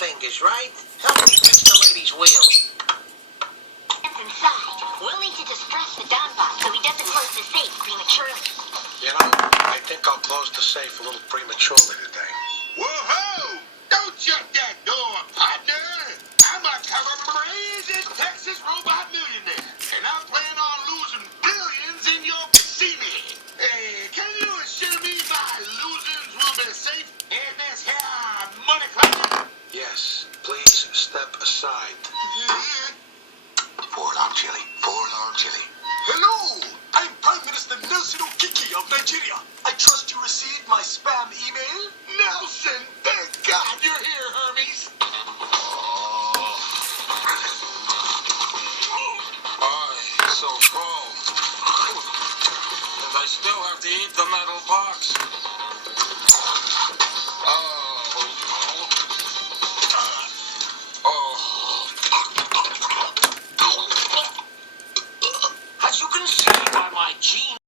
fingers, right? Help me fix the lady's wheel. Inside. We'll need to distress the Donbot so he doesn't close the safe prematurely. You know, I think I'll close the safe a little prematurely today. Whoa-ho! Don't shut that door, partner! I'm a crazy Texas robot millionaire, and I plan on losing billions in your casino. Hey, can you assure me my losings will be safe in this here money club? Yes, please step aside.